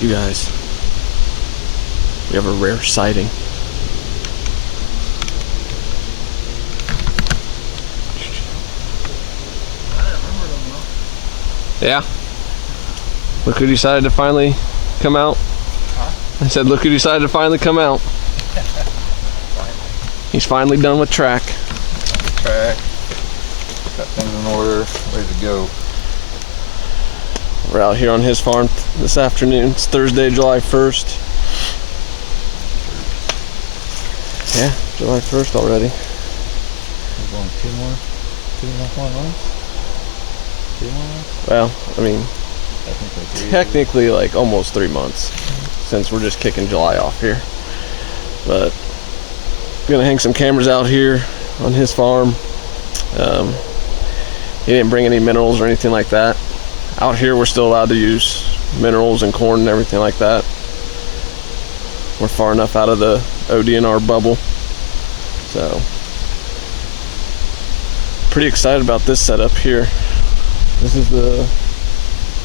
You guys, we have a rare sighting. Yeah. Look who decided to finally come out. Huh? I said, look who decided to finally come out. He's finally done with track. Track. Got things in order, ready to go. We're out here on his farm this afternoon. It's Thursday, July 1st. Yeah, July 1st already. We're going 2.5 more months? 2 more months? Well, I mean, technically like almost 3 months since we're just kicking July off here. But gonna hang some cameras out here on his farm. He didn't bring any minerals or anything like that. Out here we're still allowed to use minerals and corn and everything like that. We're far enough out of the ODNR bubble. So pretty excited about this setup here. This is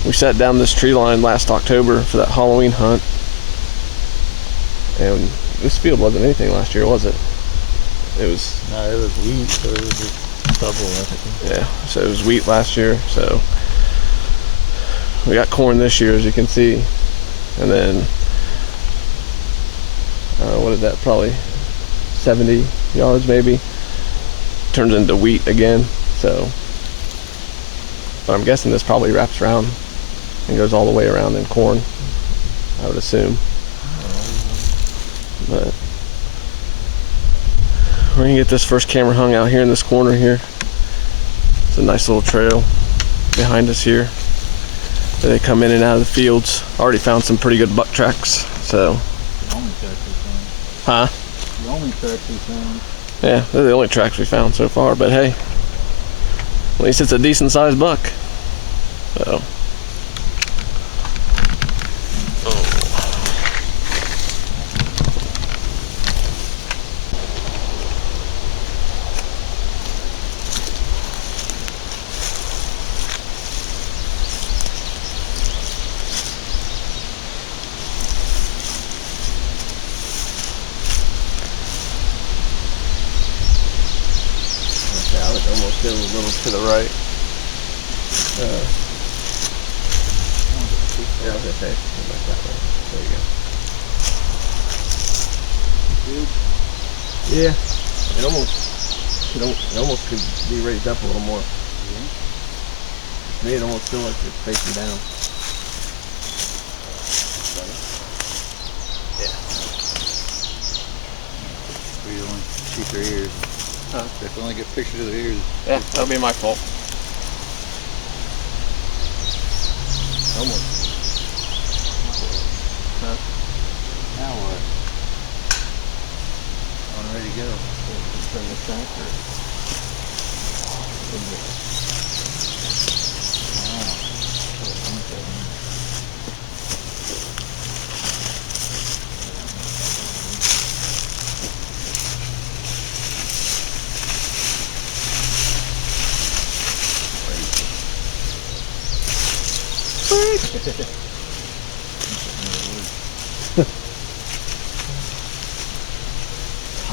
we sat down this tree line last October for that Halloween hunt. And this field wasn't anything last year, was it? It was... No, it was wheat, so it was just stubble, I think. Yeah, so it was wheat last year, so we got corn this year, as you can see. And then, what is that, probably 70 yards maybe, turns into wheat again. So, but I'm guessing this probably wraps around and goes all the way around in corn, I would assume. But we're gonna get this first camera hung out here in this corner here. It's a nice little trail behind us here. They come in and out of the fields. Already found some pretty good buck tracks, so. The only tracks we found. Huh? The only tracks we found. Yeah, they're the only tracks we found so far, but hey, at least it's a decent sized buck. So. I would almost go a little to the right. Yeah, I was gonna say, like that way. There you go. Yeah, it almost could be raised up a little more. To me, it almost feels like it's facing down. Yeah. We only shoot their ears. Huh? If we only get pictures of the ears. Yeah, that'll be my fault. Almost. Huh? Now what? I'm ready to go. Just turn this back or...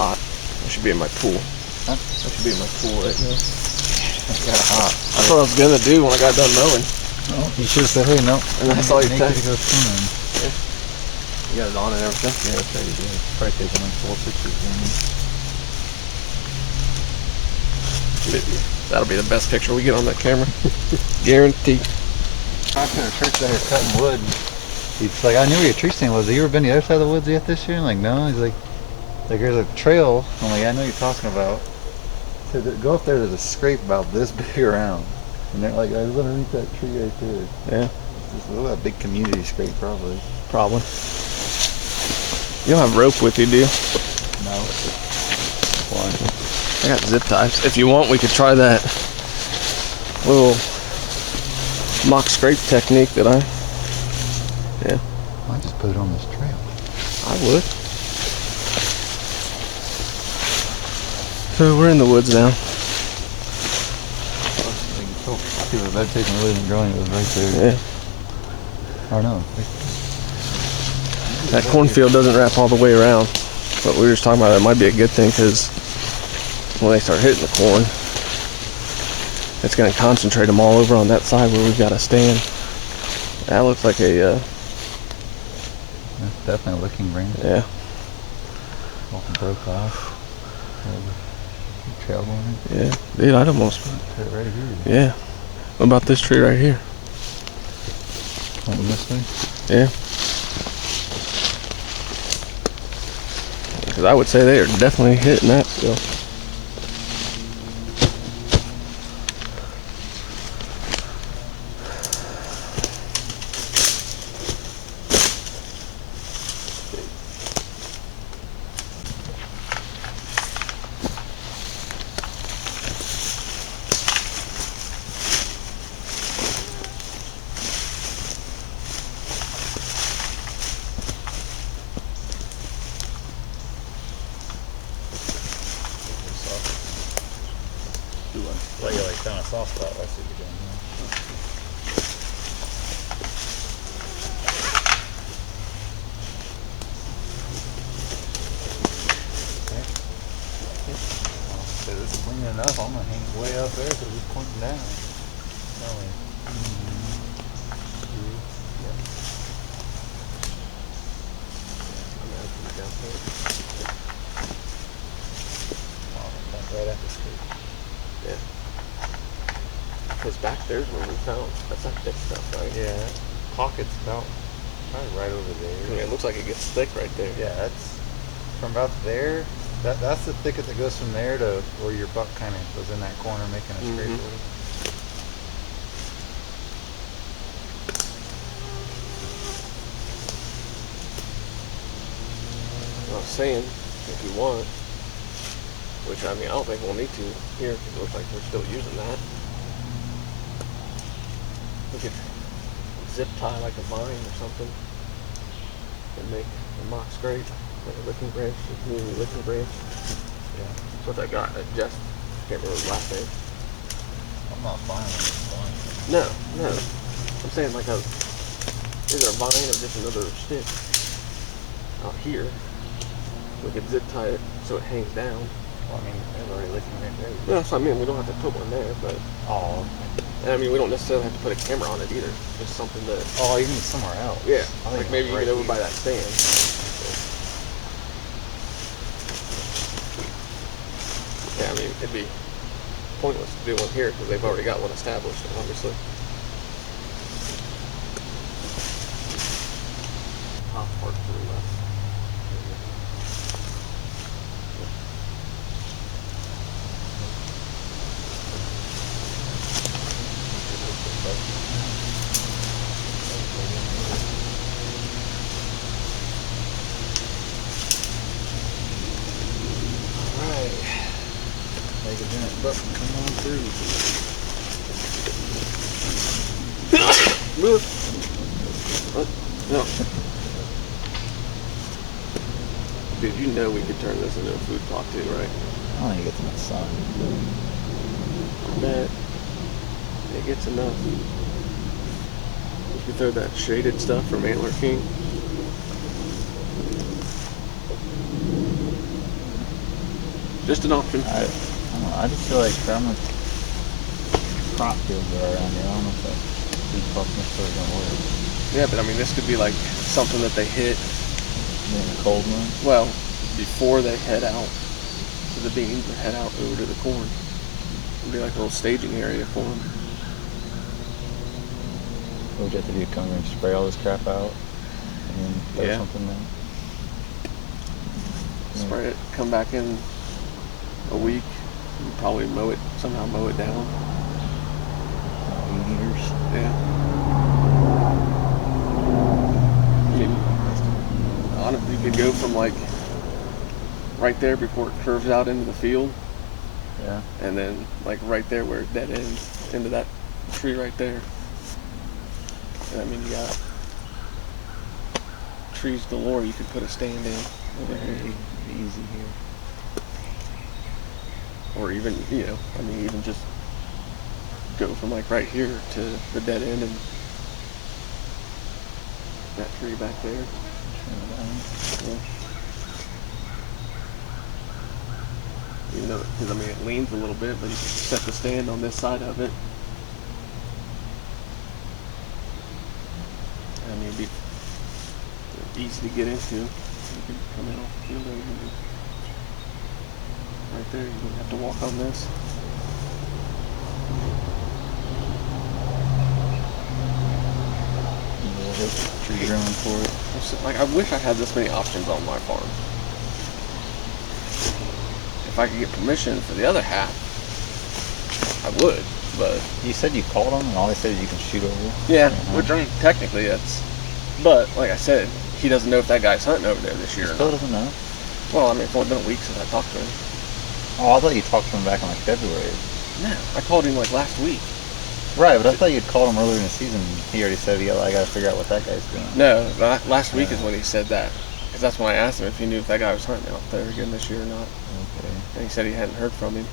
Hot. I should be in my pool. Huh? I should be in my pool right now. It's got hot. That's what I was gonna do when I got done mowing. Oh, you should have said, hey, no. And I saw you Naked text. to go swimming. You got it on and everything? Yeah, that's right, you did. Probably taking like 4 pictures of me. That'll be the best picture we get on that camera. Guaranteed. Talking to a church out here cutting wood. He's like, I knew where your tree stand was. Have you ever been to the other side of the woods yet this year? I'm like, no. He's like there's a trail. I'm like, I know what you're talking about. He said, go up there, there's a scrape about this big around. And they're like, I was underneath that tree right there. Yeah. It's a big community scrape, probably. Probably. You don't have rope with you, do you? No. Why? I got zip ties. If you want, we could try that little mock scrape technique that I... Yeah. I just put it on this trail. I would. So we're in the woods now. People are meditating really and growing. It was right there. Yeah. I don't know. That cornfield doesn't wrap all the way around, but we were just talking about that might be a good thing because when they start hitting the corn, it's going to concentrate them all over on that side where we've got a stand. That looks like a, That's definitely a licking branch. yeah. All broke off. Trail going. Yeah, dude, I'd almost, Put it right here. yeah. What about this tree right here? Pointing this way. Yeah. Because I would say they are definitely hitting that still. Like you found a soft spot. I see what you're doing. So this is clean enough. I'm gonna hang it way up there because it's pointing down. Right at the street. Yeah. Because back there's where we found, that's that thick stuff, right? Yeah, pocket's about probably right over I mean, there. it looks like it gets thick right there. Yeah, that's from about there. That's the thicket that goes from there to where your buck kind of was in that corner making a straight Mhm. for it. I was saying, if you want, which I mean, I don't think we'll need to here because it looks like we're still using that. We could zip tie like a vine or something and make a mock scrape, like a licking branch, a community licking branch. Yeah, That's what I got at Just, can't remember his last name. I'm not fine with this vine. No, no. I'm saying like a, either a vine or just another stick out here. We could zip tie it so it hangs down. Well, I mean, there's already licking right there. No, that's what I mean. We don't have to put one there, but Oh, and I mean we don't necessarily have to put a camera on it either. Just something that, oh, you mean somewhere else? yeah, I think like maybe right even over here. by that stand. Yeah, I mean it'd be pointless to do one here because they've already got one established, obviously. Top part to the left. Alright. Make a giant buck come on through. Move. What? No. Dude, you know we could turn this into a food plot too, right? I don't think it gets enough sun. I bet it gets enough. You could throw that shaded stuff from Antler King. Just an option. I don't know. I just feel like how much crop fields are around here. I don't know if that food plot necessarily gonna work. Yeah, but I mean, this could be like something that they hit, In a cold one. well, before they head out to the beans or head out over to the corn. It'd be like a little staging area for them. What would you have to do? Come and spray all this crap out and then throw Yeah. something down? Spray it, come back in a week, and probably somehow mow it down. Weed eaters. Yeah. I mean, honestly, you could go from like right there before it curves out into the field, Yeah. and then like right there where it dead ends into that tree right there. And I mean, you got trees galore you could put a stand in over Very here. easy here. Or even, you know, I mean, even just go from like right here to the dead end and that tree back there. Even though, because I mean, it leans a little bit, but you can set the stand on this side of it. I mean, it'd be easy to get into. You can come in off the field over right there. You don't have to walk on this. Tree growing for it. Like, I wish I had this many options on my farm. If I could get permission for the other half, I would, but... You said you called them and all they said is you can shoot over? Yeah, which I mean, technically that's... But, like I said, he doesn't know if that guy's hunting over there this year or Still not. doesn't know? Well, I mean, it's only been a week since I talked to him. Oh, I thought you talked to him back in like February. No, I called him like last week. Right, but I thought you'd called him earlier in the season. He already said, yeah, I gotta figure out what that guy's doing. No, last week is when he said that. Because that's when I asked him if he knew if that guy was hunting out there again this year or not. Okay. And he said he hadn't heard from him.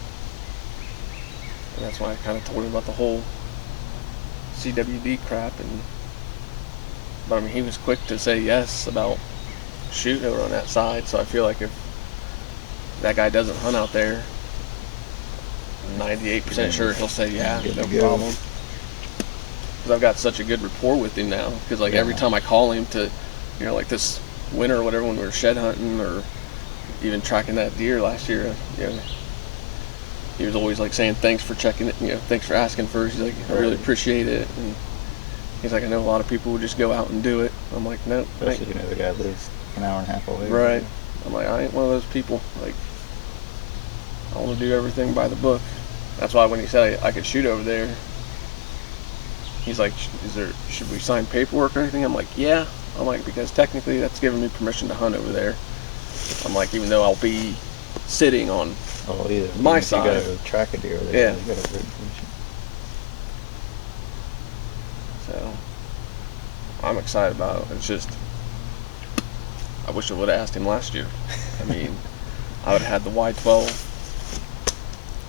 And that's why I kind of told him about the whole CWD crap. But I mean, he was quick to say yes about shooting over on that side. So I feel like if that guy doesn't hunt out there, 98% sure he'll say yeah, Good no to go. problem. Because I've got such a good rapport with him now. Because like every Yeah. time I call him to, you know, like this winter or whatever when we were shed hunting or even tracking that deer last year, you know, he was always like saying thanks for checking it, you know, thanks for asking first. He's like, I really appreciate it. And he's like, I know a lot of people would just go out and do it. I'm like, nope. Especially, you know, the guy lives an hour and a half away. Right. I'm like, I ain't one of those people. Like, I want to do everything by the book. That's why when he said I could shoot over there, he's like, should we sign paperwork or anything? I'm like, yeah. I'm like, because technically that's giving me permission to hunt over there. I'm like, even though I'll be sitting on Oh, yeah. my You side. gotta go track a deer over there. Yeah. You gotta have information. So I'm excited about it. It's just, I wish I would have asked him last year. I mean, I would have had the Y12,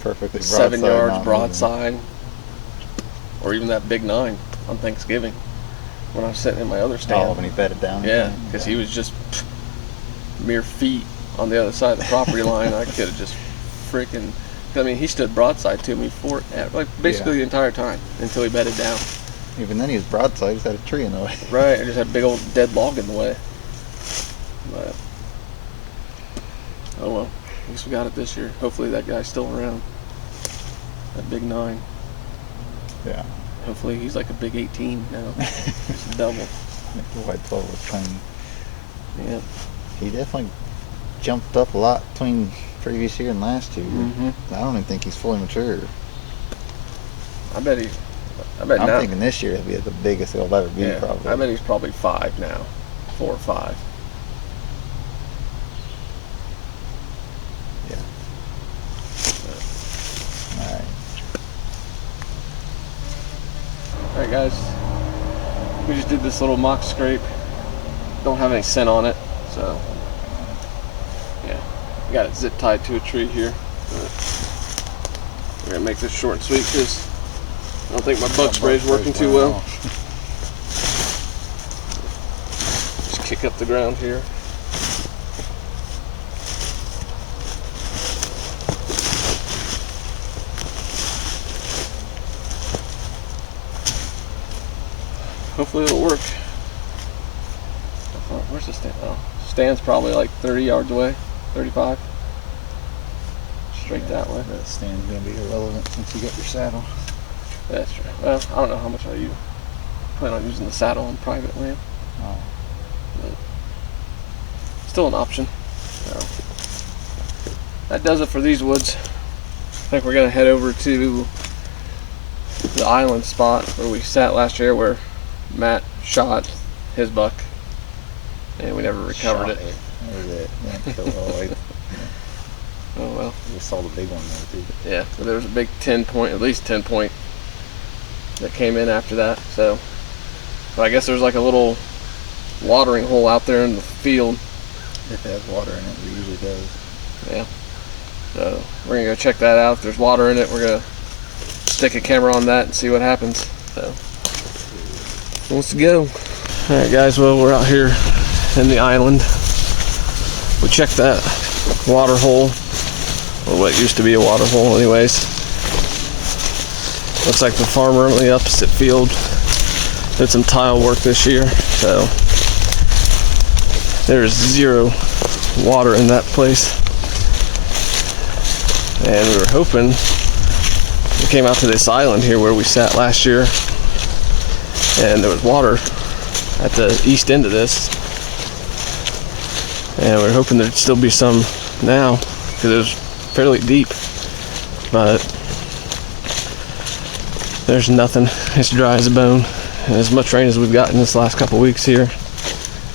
Perfectly 7 broadside, yards not broadside, or even that big 9 on Thanksgiving when I was sitting in my other moving. stand. Oh, when he bedded down? Yeah, because he was just mere feet on the other side of the property line. I could have just freaking. I mean, he stood broadside to me for like basically the entire time until he bedded down. Even then he was broadside, he just had a tree in the way. Right, I just had a big old dead log in the way. But oh well, at least we got it this year. Hopefully that guy's still around. That big 9. Yeah. Hopefully he's like a big 18 now. It's double. The white 12 was tiny. Yeah. He definitely jumped up a lot between previous year and last year. Mhm. I don't even think he's fully mature. I bet I'm now. thinking this year he'll be the biggest he'll ever be, Yeah, probably. I bet he's probably 5 now, 4 or 5. Yeah. Alright. All right, guys. We just did this little mock scrape. Don't have any scent on it, so yeah, we got it zip tied to a tree here. But we're gonna make this short and sweet because I don't think my bug spray is working too well. Just kick up the ground here. Hopefully it'll work. Oh, where's the stand? Oh, stand's probably like 30 yards away, 35. Straight that way. That stand's gonna be irrelevant since you got your saddle. That's true. Well, I don't know how much I plan on using the saddle on private land. Oh. But still an option. So that does it for these woods. I think we're gonna head over to the island spot where we sat last year, where Matt shot his buck, and we never recovered it. That was it. Yeah, so, Oh well. we saw the big one there too. Yeah, so there was a big 10 point, at least 10 point, that came in after that. So, but I guess there's like a little watering hole out there in the field. If it has water in it, it usually does. Yeah. So we're gonna go check that out. If there's water in it, we're gonna stick a camera on that and see what happens. So, let's go. All right, guys. Well, we're out here in the island. We checked that water hole, or what used to be a water hole anyways. Looks like the farmer on the opposite field did some tile work this year, so there's zero water in that place. And we were hoping, we came out to this island here where we sat last year, and there was water at the east end of this, and we were hoping there'd still be some now because it was fairly deep, but there's nothing. It's dry as a bone, and as much rain as we've gotten this last couple weeks here,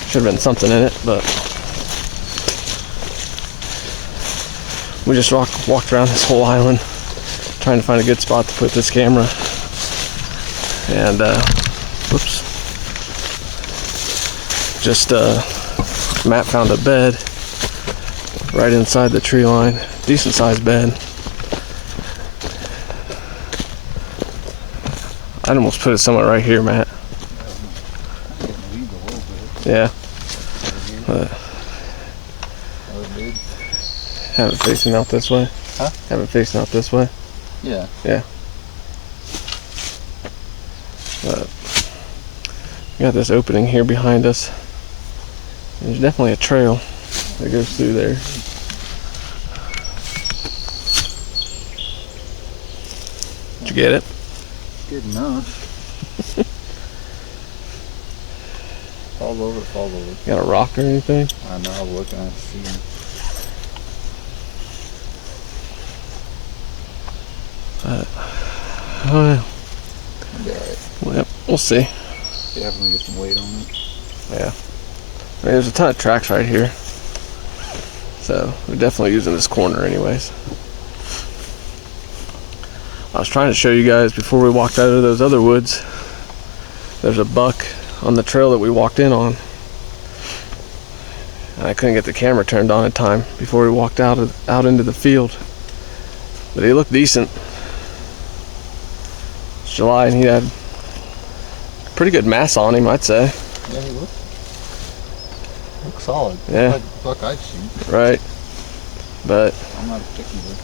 should have been something in it, but we just walked around this whole island trying to find a good spot to put this camera, and whoops, just Matt found a bed right inside the tree line, decent sized bed. I'd almost put it somewhere right here, Matt. Yeah. But have it facing out this way. Huh? Have it facing out this way. Yeah. Yeah. But we got this opening here behind us. There's definitely a trail that goes through there. Did you get it? Good enough. Falls over, falls over. Got a rock or anything? I know, I'm looking at see. Oh yeah. Yeah, Well, yep, we'll see. definitely get some weight on it. Yeah. I mean, there's a ton of tracks right here. So we're definitely using this corner anyways. I was trying to show you guys before we walked out of those other woods. There's a buck on the trail that we walked in on. And I couldn't get the camera turned on in time before we walked out into the field. But he looked decent. It's July and he had pretty good mass on him, I'd say. Yeah, he looks solid. Yeah. Like the buck I'd shoot. Right. But I'm not a picky one.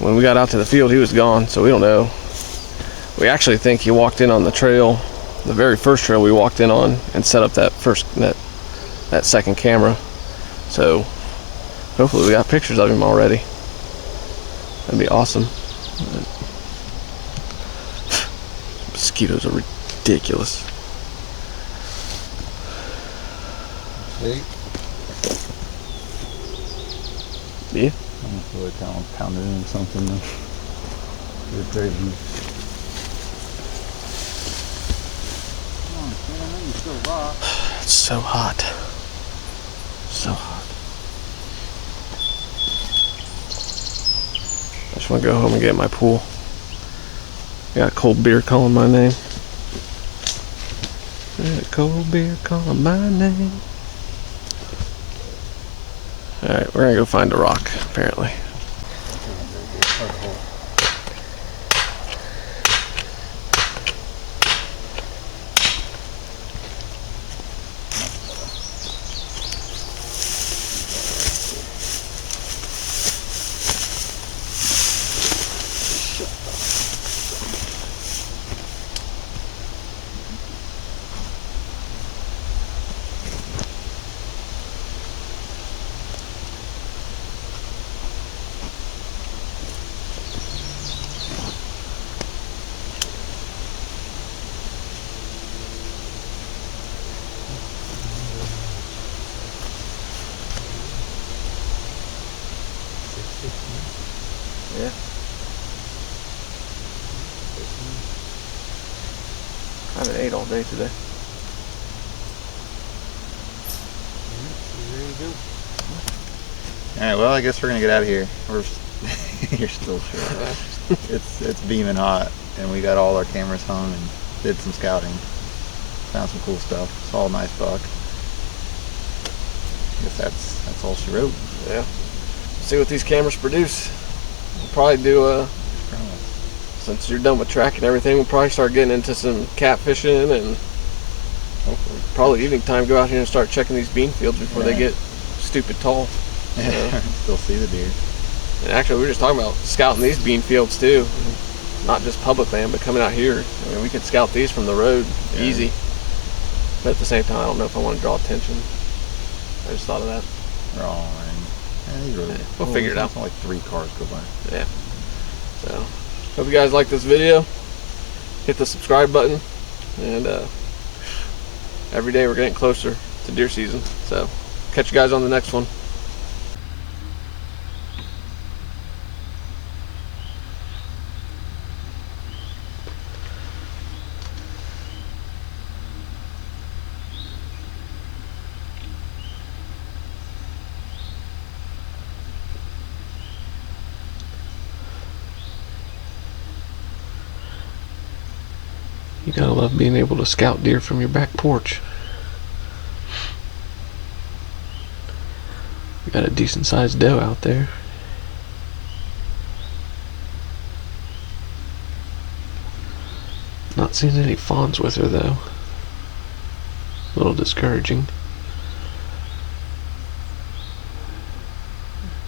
when we got out to the field, he was gone, so we don't know. We actually think he walked in on the trail, the very first trail we walked in on, and set up that second camera. So hopefully we got pictures of him already. That'd be awesome. Mosquitoes are ridiculous. See? Yeah. I'm gonna feel like I'm pounded in something. Good very loose. Come on, man, I know you're still raw. It's so hot. So hot. I just want to go home and get in my pool. Got cold beer calling my name. Got cold beer calling my name. Alright, we're gonna go find a rock, apparently. Yeah. I haven't ate all day today. All right, well, I guess we're gonna get out of here. You're still short. It's beaming hot, and we got all our cameras hung and did some scouting. Found some cool stuff. Saw a nice buck. I guess that's all she wrote. Yeah. See what these cameras produce. We'll probably do since you're done with track and everything, we'll probably start getting into some catfishing and Hopefully. Probably evening time, go out here and start checking these bean fields before they Yeah. get stupid tall. Yeah. Still see the deer. And actually, we were just talking about scouting these bean fields too. Not just public land, but coming out here. I mean, we could scout these from the road Yeah. easy. But at the same time, I don't know if I want to draw attention. I just thought of that. Wrong. Yeah, these roads. We'll figure it out. Like 3 cars go by. Yeah. So, hope you guys like this video. Hit the subscribe button. And every day we're getting closer to deer season. So, catch you guys on the next one. You gotta love being able to scout deer from your back porch. We got a decent sized doe out there. Not seeing any fawns with her though. A little discouraging.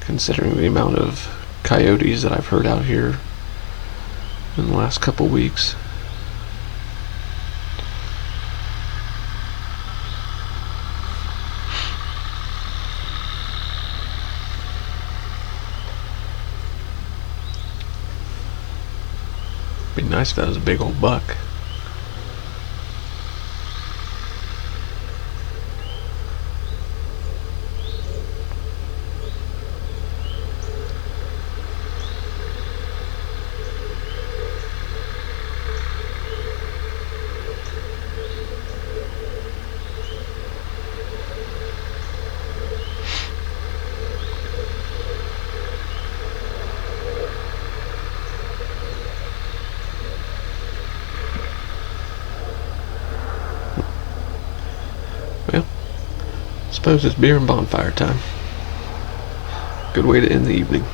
Considering the amount of coyotes that I've heard out here in the last couple weeks. Be nice if that was a big old buck. Well, suppose it's beer and bonfire time. Good way to end the evening.